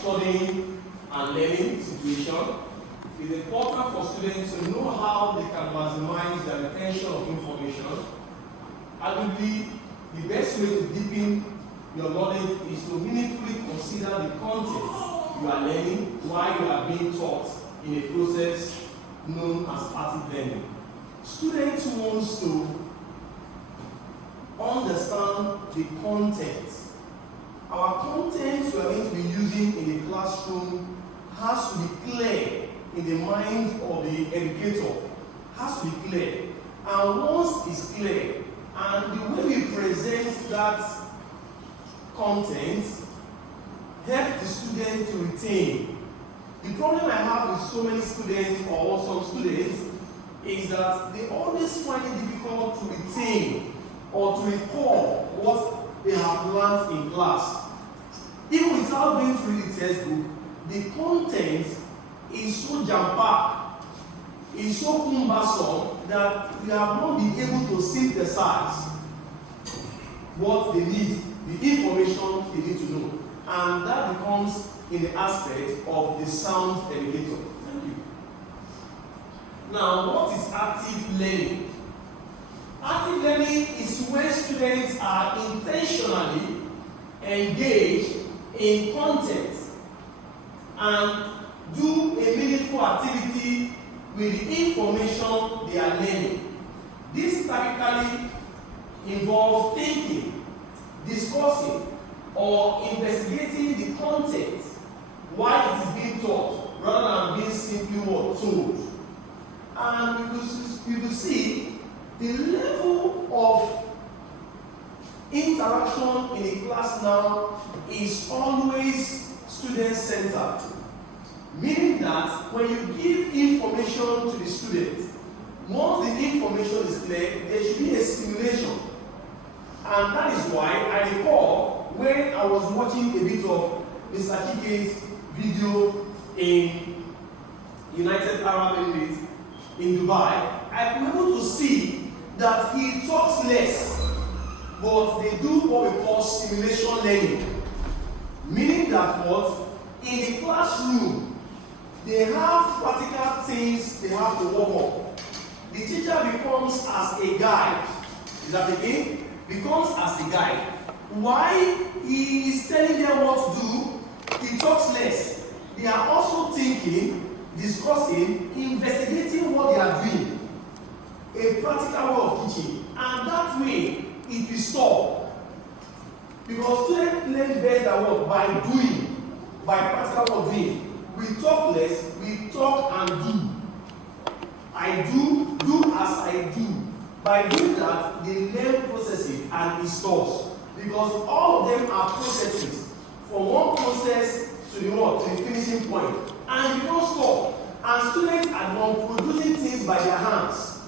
studying and learning situation, it's important for students to know how they can maximize their retention of information. Arguably, the best way to deepen your knowledge is to meaningfully consider the content you are learning while you are being taught in a process known as active learning. Students who want to understand the content. Our content we are going to be using in the classroom has to be clear in the mind of the educator. Has to be clear. And once it's clear, and the way we present that content help the student to retain. The problem I have with so many students or some students is that they always find it difficult to retain or to recall what they have learned in class. Even without going through the textbook, the content is so jam-packed, is so cumbersome that we have not been able to synthesize what they need, the information they need to know. And that becomes in the aspect of the sound educator. Thank you. Now, what is active learning? Active learning is when students are intentionally engaged in content and do a meaningful activity with the information they are learning. This typically involves thinking, discussing, or investigating the content while it is being taught, rather than being simply told. And we will see the level of interaction in a class now is always student-centered. Meaning that when you give information to the student, once the information is clear, there should be a stimulation. And that is why I recall when I was watching a bit of Mr. Kike's video in United Arab Emirates in Dubai, I was able to see that he talks less, but they do what we call simulation learning. Meaning that what? In the classroom, they have practical things they have to work on. The teacher becomes as a guide. Is that again? Becomes as a guide. Why he is telling them what to do, he talks less. They are also thinking, discussing, investigating what they are doing. A practical way of teaching. And that way, it will stop. Because students learn better than what? By doing. By practical way of doing. We talk less, we talk and do. I do as I do. By doing that, they learn processing and it stops. Because all of them are processes. From one process to the what? To the finishing point. And you don't stop. And students are not producing things by their hands.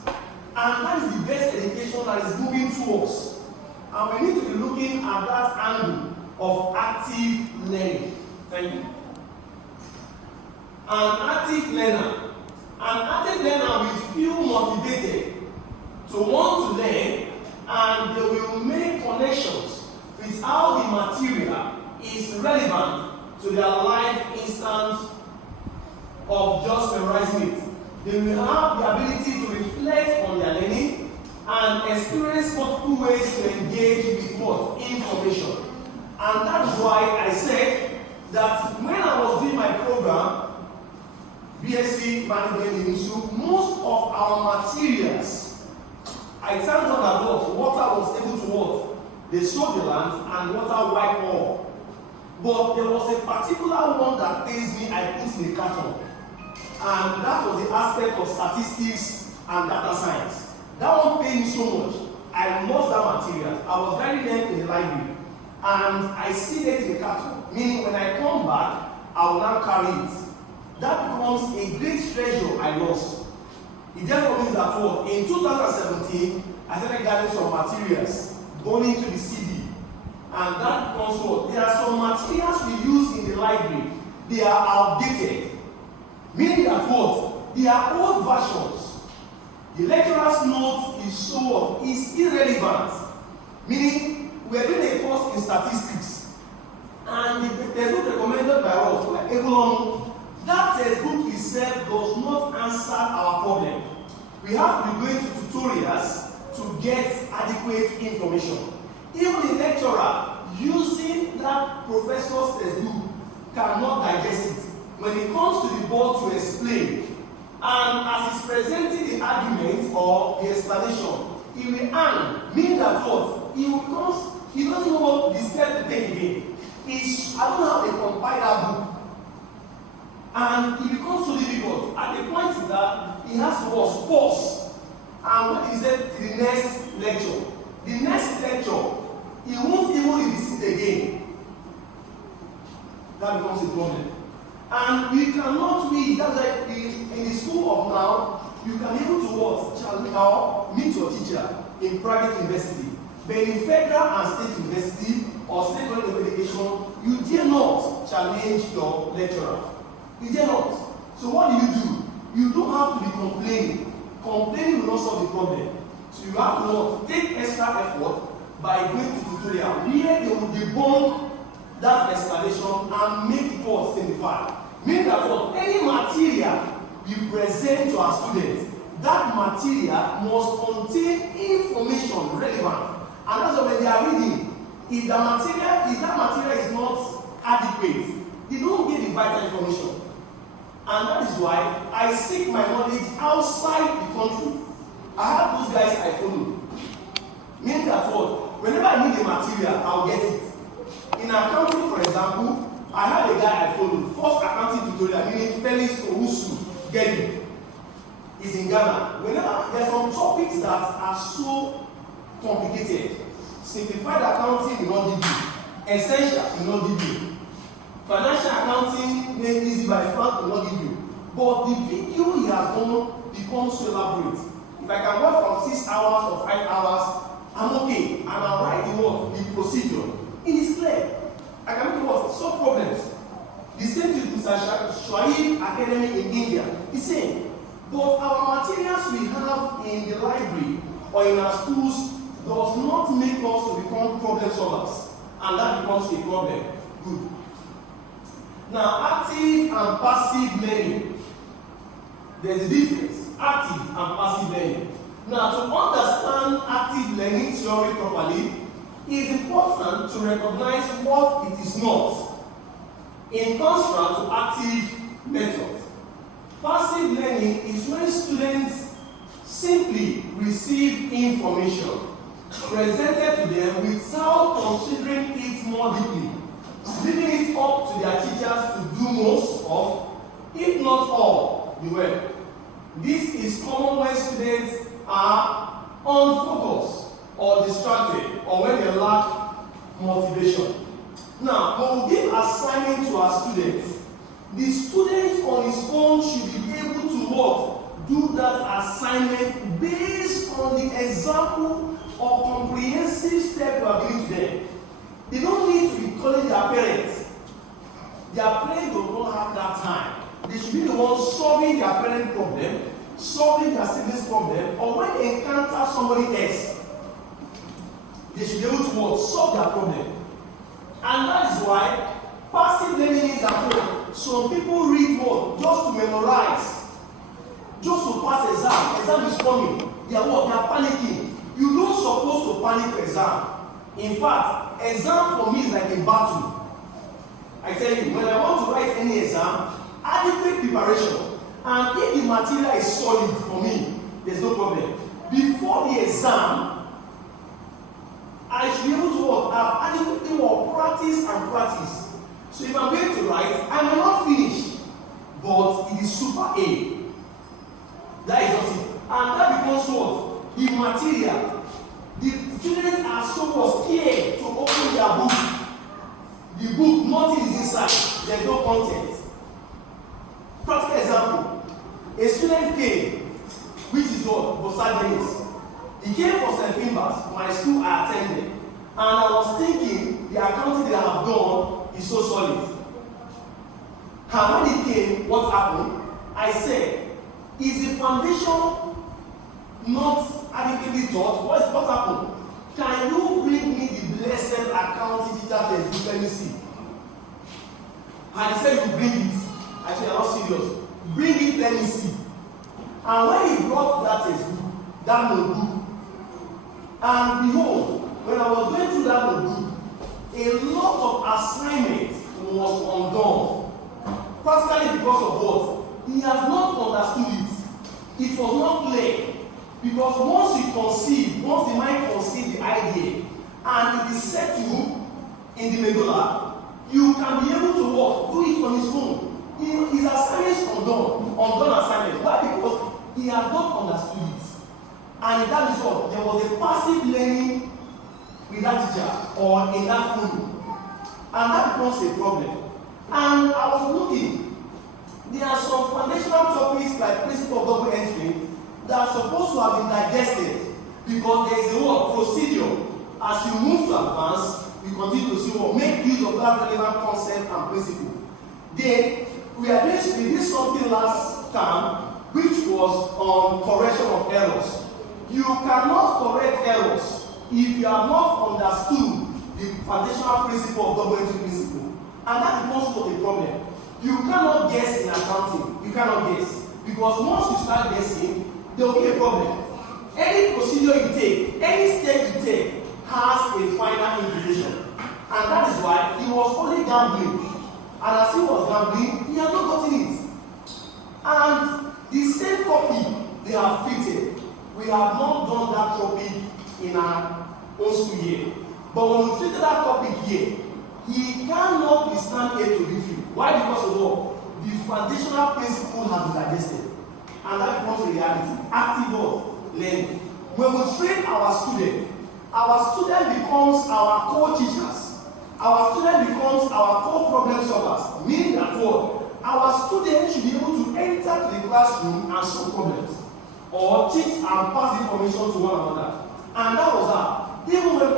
And that is the best education that is moving towards. And we need to be looking at that angle of active learning. Thank you. An active learner will feel motivated to want to learn, and they will make connections with how the material is relevant to their life instance of just memorizing it. They will have the ability to reflect on their learning and experience multiple ways to engage with what? Information. And that's why I said that when I was doing my program, BSc Management in Institute, most of our materials, I thank God that water was able to what? They sowed the land and water wiped all. But there was a particular one that pains me, I put in the carton. And that was the aspect of statistics and data science. That one paid me so much. I lost that material. I was very late in the library. And I see it in the carton. Meaning when I come back, I will now carry it. That becomes a great treasure I lost. It therefore means that what? In 2017, I started gathering some materials going into the CD. And that becomes what? There are some materials we use in the library. They are outdated. Meaning that what? They are old versions. The lecturer's note is so what? Is irrelevant. Meaning, we are doing a course in statistics. And the book recommended by us curriculum, that textbook itself does not answer our problem. We have to be going to tutorials to get adequate information. Even the lecturer using that professor's textbook cannot digest it. When it comes to the board to explain, and as he's presenting the argument or the explanation, he will hang, meaning that what? He doesn't know what the step to take again. I don't have a compiler book. And it becomes so difficult. At the point is that he has to pause. And when he said to the next lecture, the next lecture, he won't even revisit again. That becomes a problem. And we cannot read. That's like in the school of now, you can be able to what? Challenge or meet your teacher in private university. But in federal and state university or state level education, you dare not challenge your lecturer. You dare not. So what do? You don't have to be complaining. Complaining will not solve the problem. So you have to what? Take extra effort by going to tutorial where they will debunk that explanation and make it what? Simplified. Meaning that what? Any material you present to our students, that material must contain information relevant. And that's why when they are reading, if that material is not adequate, they don't get the vital information. And that is why I seek my knowledge outside the country. I have those guys I follow. Meaning that what? Whenever I need a material, I'll get it. In accounting, for example, I have a guy I follow. First accounting tutorial, meaning Felix Owusu Gedi. Is in Ghana. Whenever there are some topics that are so complicated, simplified accounting will not give you. Essential will not give you. Financial accounting made easy by Frank will not give you. But the video he has done becomes so elaborate. If I can work from 6 hours or 5 hours, I'm okay. And I'll write the procedure. It is clear. I can make it solve problems. The same thing with Shoaib Academy in India. The same. But our materials we have in the library or in our schools does not make us to become problem solvers. And that becomes a problem. Good. Now, active and passive learning. There's a difference. Active and passive learning. Now, to understand active learning theory properly, it is important to recognize what it is not, in contrast to active methods. Passive learning is when students simply receive information presented to them without considering it more deeply, leaving it up to their teachers to do most of, if not all, the work. This is common when students are unfocused or distracted or when they lack motivation. Now, when we give assignment to our students, the student on his own should be able to what? Do that assignment based on the example or comprehensive step we are giving to them. They don't need to be calling their parents. Their parents do not have that time. They should be the ones solving their parent problem, solving their siblings problem, or when they encounter somebody else, they should be able to what? Solve their problem. And that is why passive learning is at home. Some people read what? Just to memorize. Just to pass exam. Exam is coming. They are what? They are panicking. You don't supposed to panic for exam. In fact, exam for me is like a battle. I tell you, when I want to write any exam, adequate preparation. And if the material is solid for me, there's no problem. Before the exam, I should be able to have adequately practice and practice. So if I'm going to write, I may not finish, but it is super A. That is just it. And that becomes what? The material. The students are so scared to open their book. The book, nothing is inside. There's no content. Practical example. A student came, which is what? Bosagenes. He came for St. Finbar's, my school I attended. And I was thinking, the accounting they have done is so solid. And when he came, what happened? I said, is the foundation not adequately taught? What happened? Can you bring me the blessed accounting teacher textbook? Let me see. And he said, you bring it. I said, I'm not serious. Bring it, let me see. And when he brought that textbook, that notebook, and behold, when I was going through that notebook, a lot of assignment was undone. Practically because of what? He has not understood it. It was not clear. Because once the mind conceives the idea, and it is set to in the medulla, you can be able to work, do it on his own. His assignment is undone assignment. Why? Because he has not understood it. And in that result, there was a passive learning with that teacher or in that room. And that becomes a problem. And I was looking, there are some foundational topics like principle of double entry that are supposed to have been digested because there is a word procedure. As you move to advance, you continue to see what make use of that relevant concept and principle. Then we did something last time which was on correction of errors. You cannot correct errors if you have not understood the foundational principle of double entry principle. And that becomes a problem. You cannot guess in accounting. You cannot guess. Because once you start guessing, there will be a problem. Any procedure you take, any step you take, has a final implication. And that is why he was only gambling. And as he was gambling, he had not gotten it. And the same topic they have fitted, we have not done that topic in our own school year. But when we treated that topic here, he cannot withstand A to victory. Why? Because of what? The foundational principle has been digested. And that becomes a reality. Active learning. When we train our student becomes our co-teachers. Our student becomes our co-problem solvers. Meaning that what? Our students should be able to enter to the classroom and solve problems. Or teach and pass information to one another. And that was that. Even when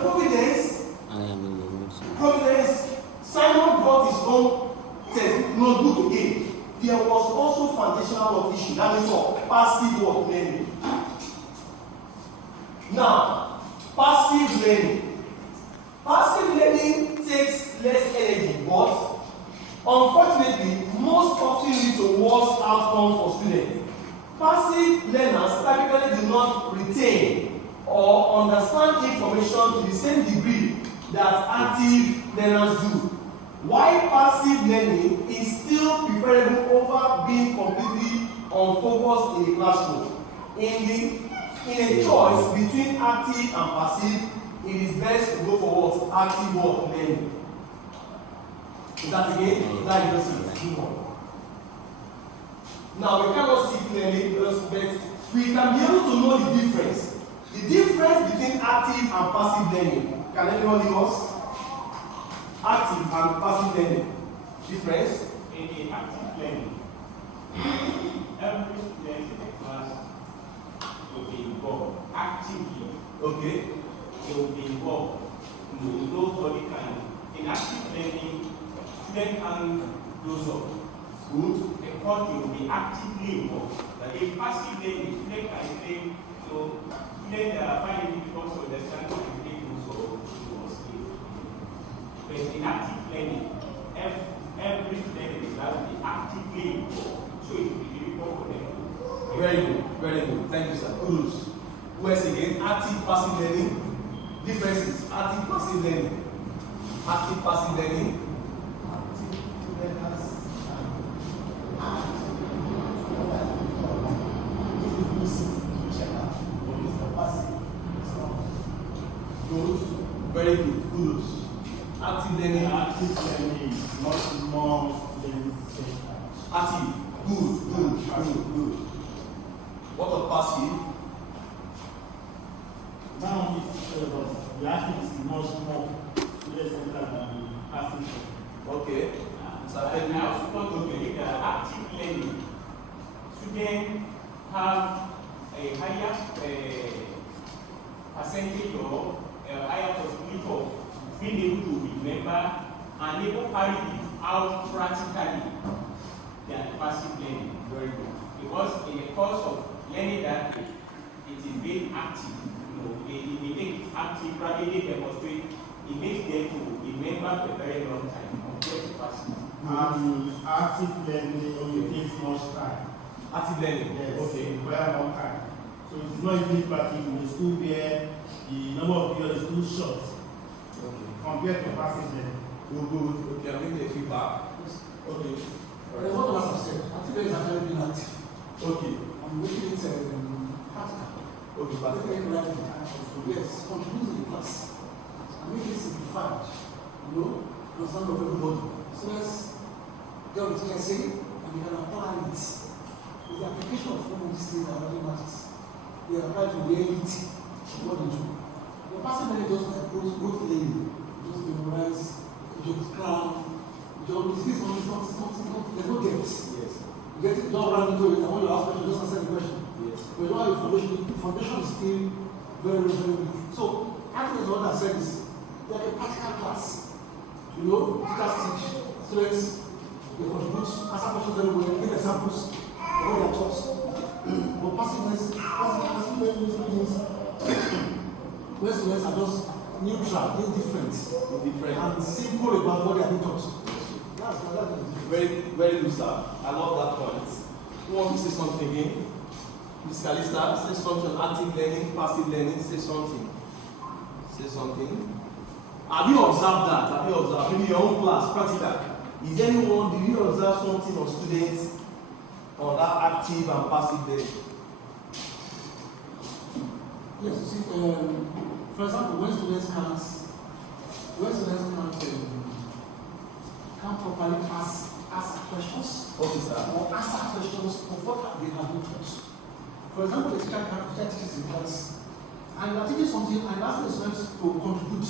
Providence, Simon brought his own notebook again. There was also foundational work issue. That means what? Passive work learning. Now, passive learning. Passive learning takes less energy, but unfortunately, most often leads to worse outcome for students. Passive learners typically do not retain or understand information to the same degree that active learners do. While passive learning is still preferable over being completely unfocused in the classroom. In a choice between active and passive, it is best to go for what? Active work learning. Is that again? Is that interesting? Now we cannot see clearly, but we can be able to know the difference. The difference between active and passive learning. Can anyone give us? Active and passive learning. Difference? In the active learning, every student in the class will be involved actively. Okay. They will be involved. Nobody can. In active learning, student can doze off. Good. Because they will be actively involved. But in passive learning, student can say, so students find it difficult to understand what they do, so they will sleep. But in active learning, every student in the class will be actively involved. So it will be difficult for them. Very good, very good. Thank you, sir. Kudos. Where's again? Active, passive learning. Differences. Active, passive learning. Active, passive learning. Active learners. Good. Very good. Kudos. Active learning. Active learning is not more students say. Active. Good. What of passive? Now the active is much more student-centered than the passive. Okay. I also want to believe that active learning, students have a higher percentage or higher possibility of being able to remember and able to carry it out practically than passive learning. Very good. Because in the course of learning that it is being active, they make it active, rapidly demonstrate, it makes them to remember for a very long time compared to passive. And active learning takes much time. Active learning? Yes, Okay. require more time. So it is not easily practical in the school where the number of periods is too short. Okay. Compared to passive learning. Good. Okay, I'm going to feedback. Okay. But what was I said? Active learning is actually being active. Okay. I'm making it practical. Okay, But yes, contribute to the class. And make it simplified. You know, understand of everybody. So let's get what you can say and you can apply it. With the application of all of these things that really matters. They apply to reality of what they do. The person really just approach growth learning, just memorize, just cram, just this one is not there's no depth. Yes. You get it, don't run into it, and when you ask question, just answer the question. Yes. But you don't have information, the foundation is still very, very weak. So, actually, what I said is like a practical class. You know, teachers teach, students, they contribute, answer questions very well, give examples of what they are taught. But passive learning means when students are just neutral, indifferent, and simple about what they are being taught. That's Very, very good, sir. I love that point. You want to say something again? Ms. Kalista, say something on active learning, passive learning, say something. Say something. Have you observed that? Have you observed? Maybe your own class, practical. Is anyone, did you observe something on students on that active and passive learning? Yes, you see, for example, when students can't properly ask questions, Okay, sir. or answer questions of what they have been taught. For example, the teacher teaches in class, and you are teaching something and asking the students to contribute.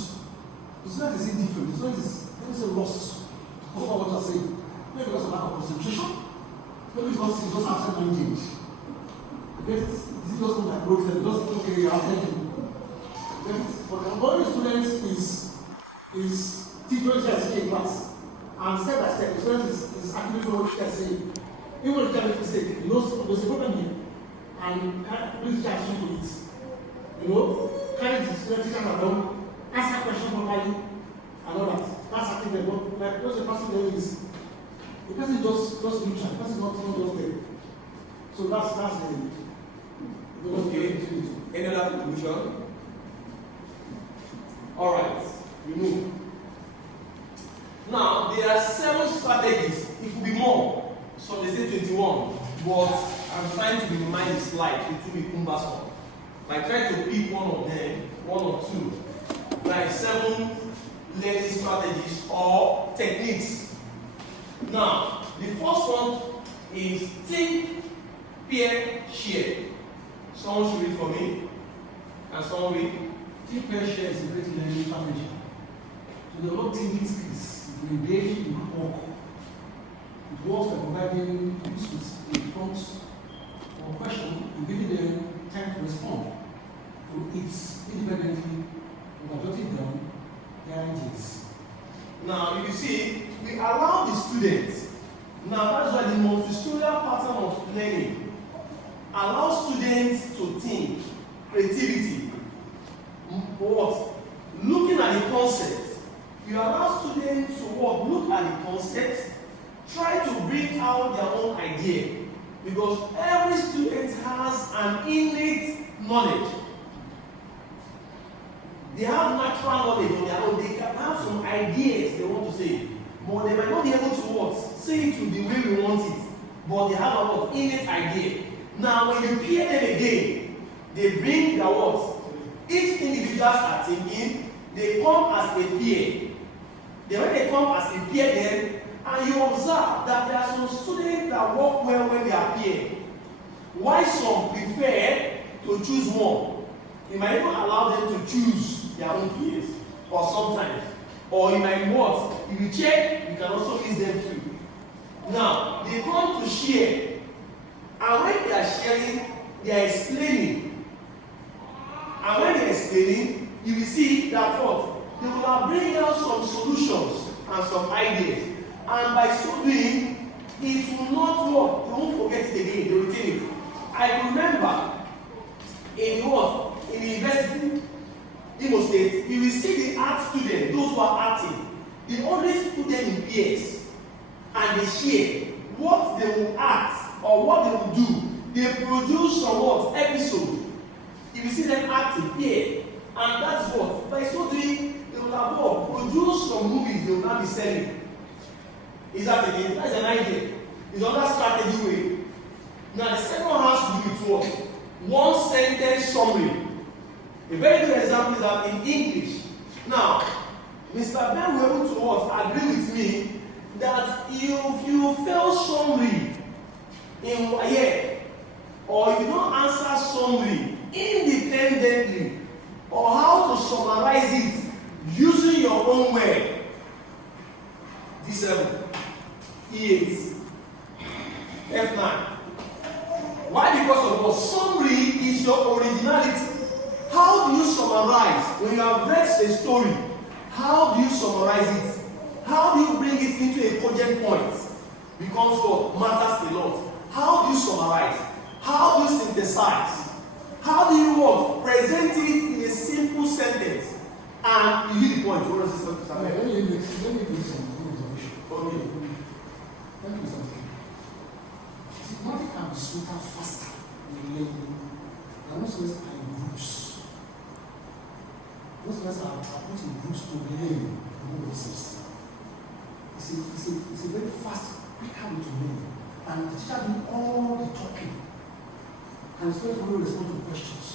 The student is indifferent, the student is, let me say, lost over what you are saying. Maybe because of lack of concentration, maybe because he doesn't have time engage. He doesn't like growth level, doesn't think, okay, I'm thinking. But the only student is teaching in class. And step by step, the student is actually following what teacher is saying. Even when the teacher makes a mistake, he knows there's a problem here. And brings the attention to it. You know, carry the student teacher along, ask a question properly, and all that. That's active learning. Like those the person there is, the person just neutral, the person is not just there. So that's the Okay. Any other conclusion? Alright, we move. Now, there are 7 strategies. It could be more. So they say 21. But I'm trying to minimize the slide to be cumbersome. I try to pick one of them, 1 or 2. Like 7 learning strategies or techniques. Now, the first one is think, peer, share. Someone should read for me. Can someone read? Think, peer, share is a great learning strategy. So the whole teaming skills, you engage in group work. It works by providing useful prompts or question and giving them time to respond to it independently without jotting down their ideas. Now, you see, we allow the students. Now, that's why the multi-studial pattern of learning allows students to think, creativity, what? Looking at the concept. You allow students to what? Look at the concept, try to bring out their own idea. Because every student has an innate knowledge. They have natural knowledge on their own. They can have some ideas they want to say. But they might not be able to what? Say it to the way we want it. But they have a what? Innate idea. Now, when you peer them again, they bring their what? Each individual are thinking, they come as a peer. Then when they come as a peer then, and you observe that there are some students that work well when they are peer. Why some prefer to choose one? You might even allow them to choose their own peers, or sometimes. Or you might what? If you check, you can also use them too. Now, they come to share. And when they are sharing, they are explaining. And when they are explaining, you will see that what? They will bring out some solutions and some ideas. And by so doing, it will not work. You won't forget it again. They will retain it. I remember in what? In the university, Imo State, you will see the art students, those who are acting, they always put them in pairs. and they share what they will act or what they will do. They produce some what? Episode. If you see them acting here, and that's what. By so doing, they will have what? Produce some movies they will not be selling. Is that again? That's an idea. It's another strategy way. Now the second one has to do with what? One sentence summary. A very good example is that in English. Now, Mr. Ben will able to what? Agree with me that if you fail summary in a year, or you don't answer summary independently, or how to summarize it using your own way, D7, E8, F9. Why? Because of what? Summary is your originality. How do you summarize when you have read a story? How do you summarize it? How do you bring it into a cogent point? Because what matters a lot. How do you summarize? How do you synthesize? How do you what? Present it in a simple sentence and you get the point. What does this have to say? Let me do some observation. Okay. Thank you, something. See, nothing can be sweeter faster in learning than most of us are in groups. Most of us are put in groups to learn among themselves. It's a very fast, quicker way to learn. And the teacher doing all the talking. And the students will respond to questions.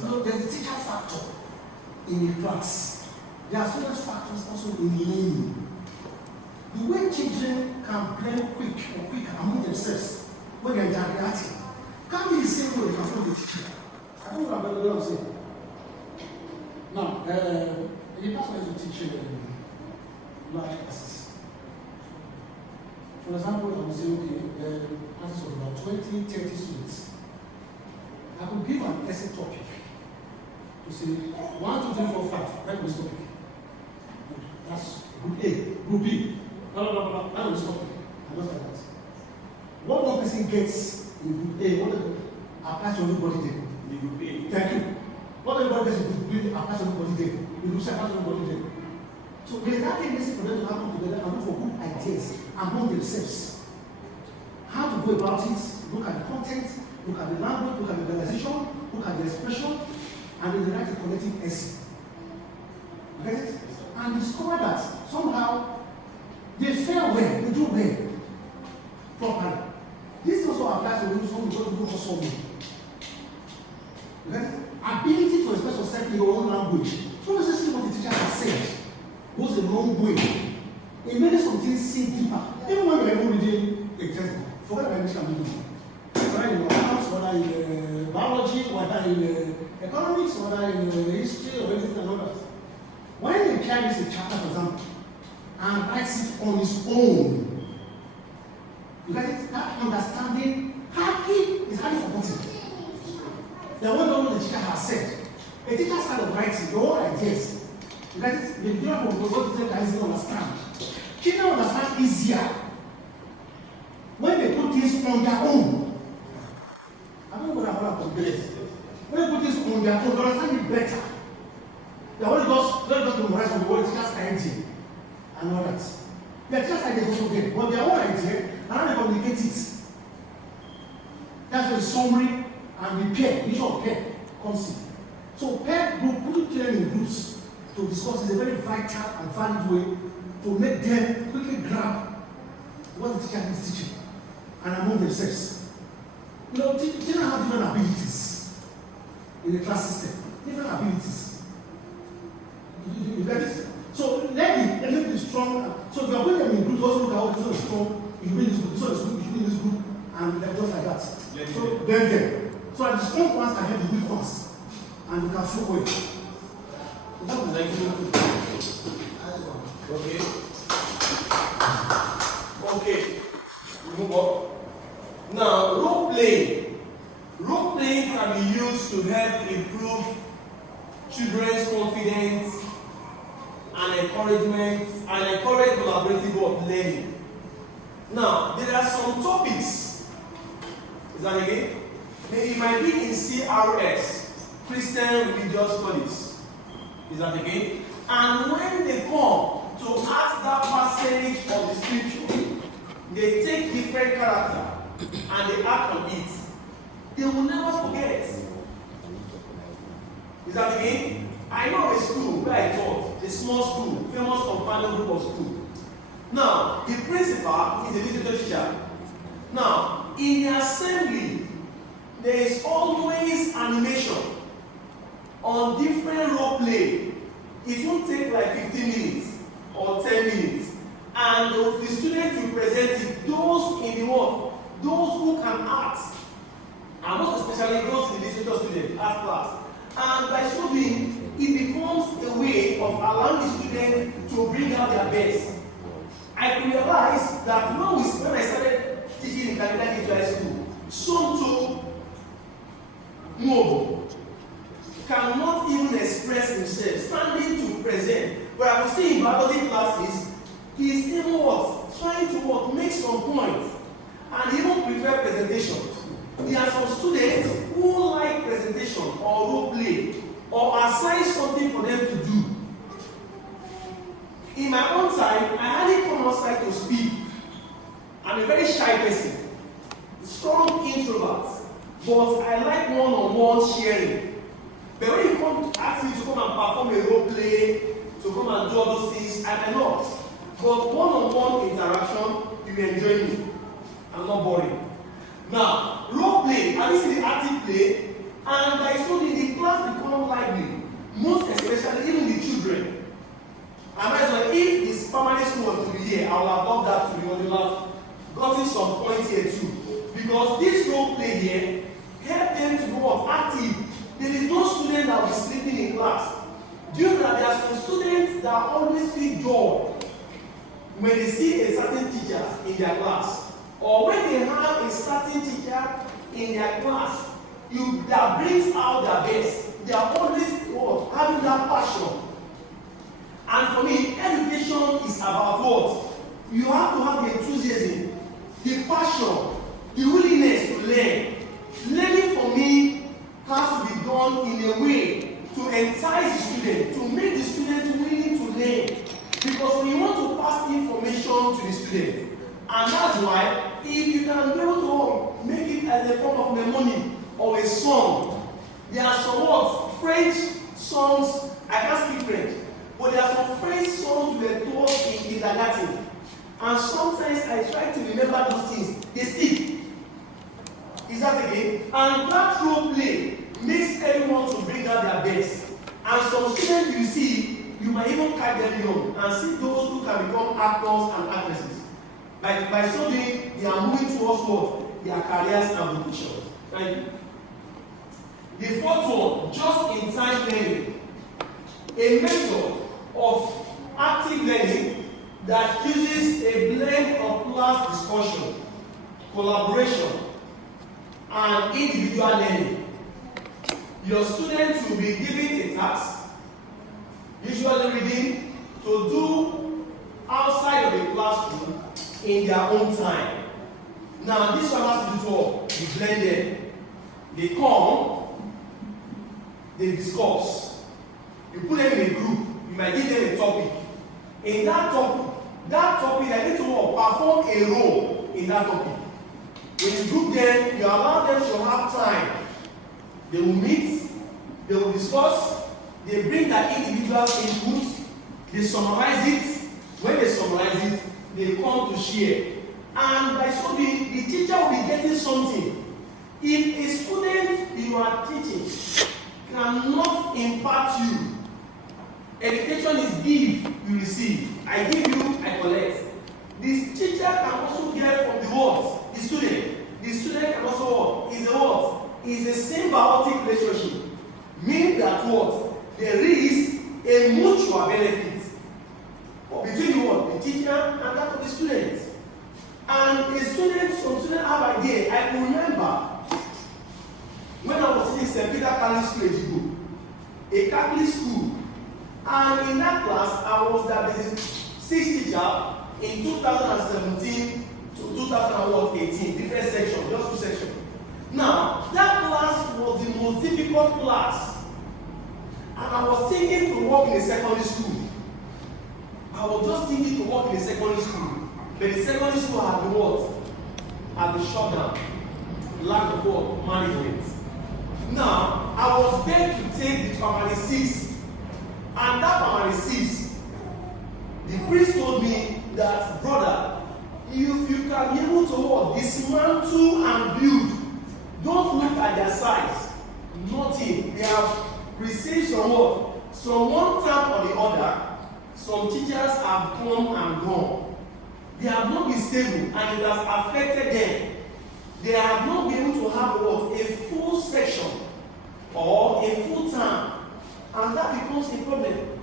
So there's a teacher factor in the class. There are student factors also in learning. The way children can learn quicker among themselves when they're interacting can't be the same way they can follow the teacher. I don't know what I'm saying. Now, the person is to teach large classes. For example, I would say, okay, classes of about 20, 30 students. I could give an essay topic to say 1, 2, 3, 4, 5. That was topic. That's group A, group B. Blah, blah, blah. That was topic. And just like that. What one person gets in group A, what applies to everybody there. In group A. Thank you. What everybody gets in group B applies to everybody there. In group C applies to everybody there. So there is that tendency for them to come together and look for good ideas among themselves. How to go about it, look at the content, look at the language, look at the organization, look at the expression, and then write a collective essay. Get it? And discover that somehow they fare well, they do well properly. This also applies to those who go for something. Get it? Ability to express yourself in your own language. Don't necessarily what the teacher has said goes a long way. It makes some things sink deeper. Even when you're reading a textbook, forget about English and English. Whether in accounts, whether in biology, whether in economics, whether in history, or anything like that. When they carry this chapter, for example, and writes it on his own, you get it? That understanding is highly forgotten. Then when the teacher has said, a teacher's kind of writing, your own ideas, you get it? The people who go to them easily understand. Children understand easier when they put things on their own. I don't know what I'm about to do. When they put things on their own, they understand it better. They only just memorize from the word teacher's idea and all that. Their teacher's idea is also good, but their own idea, and how they communicate it. That's where the summary and the pair, the issue of pair comes in. So pair group, putting children in groups to discuss is a very vital and valid way to make them quickly grab what the teacher is teaching and among themselves. You know, children have different abilities in the class system. Different abilities. You get it? So let them be strong. So if you are putting them in groups, also look at how this one is strong. You bring this group, this one is good, you bring this group, and just like that. So then. So the strong ones can help the weak ones, and you can flow away. That was like Okay. Okay. We move on. Now, role playing. Role playing can be used to help improve children's confidence and encouragement and encourage collaborative learning. Now, there are some topics. Is that again? It might be in CRS, Christian Religious Studies. Is that again? And when they come, to act that passage of the scripture, they take different character and they act on it, they will never forget. Is that again? I know a school where I taught, a small school, famous companion group of school. Now, the principal is a literature teacher. Now, in the assembly, there is always animation on different role play. It won't take like 15 minutes or 10 minutes. And the students will present it, those in the world, those who can act, and most especially those in the literature student art class. And by so doing, it becomes a way of allowing the students to bring out their best. I realized that when I started teaching in Kenneth Dike high school, some too mobile cannot even express himself, standing to present. But I was seeing in biology classes, he's even trying to make some points and even prepare presentation. There are some students who like presentation or role play or assign something for them to do. In my own time, I hardly come outside to speak. I'm a very shy person, strong introvert, but I like one-on-one sharing. But when you come to ask me to come and perform a role play, to come and do all those things, I cannot. But one-on-one interaction, you will enjoy me. I'm not boring. Now, role play, have you seen the active play? And by so the class become lively, most especially even the children. And that's why if this primary school was to be here, I would have loved that to be on the left. Gotten some points here too. Because this role play here help them to be active. There is no student that will be sleeping in class. Do you know that there are some students that always feel joy when they see a certain teacher in their class? Or when they have a certain teacher in their class, that brings out their best. They are always having that passion. And for me, education is about what? You have to have the enthusiasm, the passion, the willingness to learn. Learning for me has to be done in a way to entice the student, to make the student willing to learn. Because when you want to pass information to the student, and that's why, if you can be able to make it as a form of mnemonic or a song, there are some French songs, I can't speak French, but there are some French songs we were taught in kindergarten. And sometimes I try to remember those things. They stick. Is that again? And that role play makes everyone to bring out their best. And some students you see, you might even catch them young and see those who can become actors and actresses. By so doing, they are moving towards what? Their careers and vocations. Thank you. The fourth one, just-in-time learning. A method of active learning that uses a blend of class discussion, collaboration, and individual learning. Your students will be given a task, usually reading, to do outside of the classroom in their own time. Now, this one has to do what? You blend them. They come, they discuss. You put them in a group. You might give them a topic. In that topic, they need to perform a role in that topic. When you group them, you allow them to have time. They will meet, they will discuss, they bring their individual input, they summarize it. When they summarize it, they come to share. And by so doing, the teacher will be getting something. If a student you are teaching cannot impart you, education is give, you receive. I give you, I collect. This teacher can also get from the what? The student. The student can also what? Is the what? Is the symbiotic relationship. Meaning that what? There is a mutual benefit between the what? The teacher and that of the student. And a student, some students have idea. I can remember when I was in St. Peter Catholic School, a Catholic school, and in that class I was the sixth teacher in 2017 to 2018, different sections, just 2 sections. Now, that class was the most difficult class, and I was thinking to work in a secondary school. I was just thinking to work in a secondary school, but the secondary school had been what? Had been shut down. Lack of what? Management. Now, I was there to take the primary 6, and that primary 6, the priest told me that, brother, if you can be able to what? Dismantle and build, don't look at their size. Nothing. They have received some what? Some one term or the other. Some teachers have come and gone. They have not been stable, and it has affected them. They have not been able to have what? A full section or a full term, and that becomes a problem.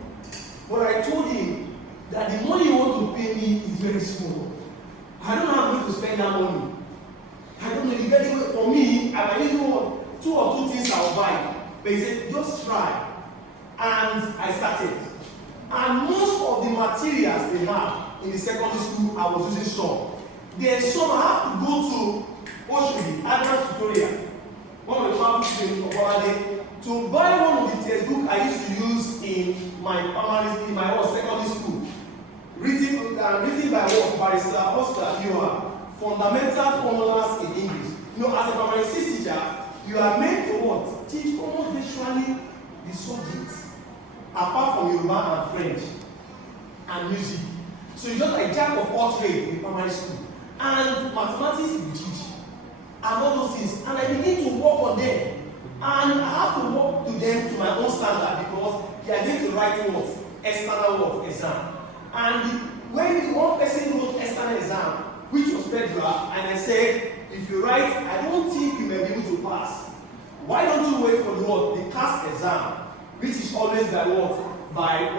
But I told him that the money you want to pay me is very small. I don't have money to spend that money. I don't know. Very well. For me, I might need two or two things I'll buy. But he said, just try. And I started. And most of the materials they have in the secondary school, I was using some. Then some I have to go to Oshodi, advanced tutorial, one of the family students of our day, to buy one of the textbooks I used to use in my secondary school. Written by what? Barrister Oscar Yoha. Fundamental formulas in English. You know, as a primary 6 teacher, you are meant to what? Teach almost virtually the subject, apart from Yoruba and French and music. So you're just like jack of all trades in primary school. And mathematics you teach. And all those things. And I begin to work on them. And I have to work to them to my own standard because they are going to write what? External what? Exam. And when one person wrote external exam, which was federal, and I said, if you write, I don't think you may be able to pass. Why don't you wait for the what? The CAS exam, which is always by what? By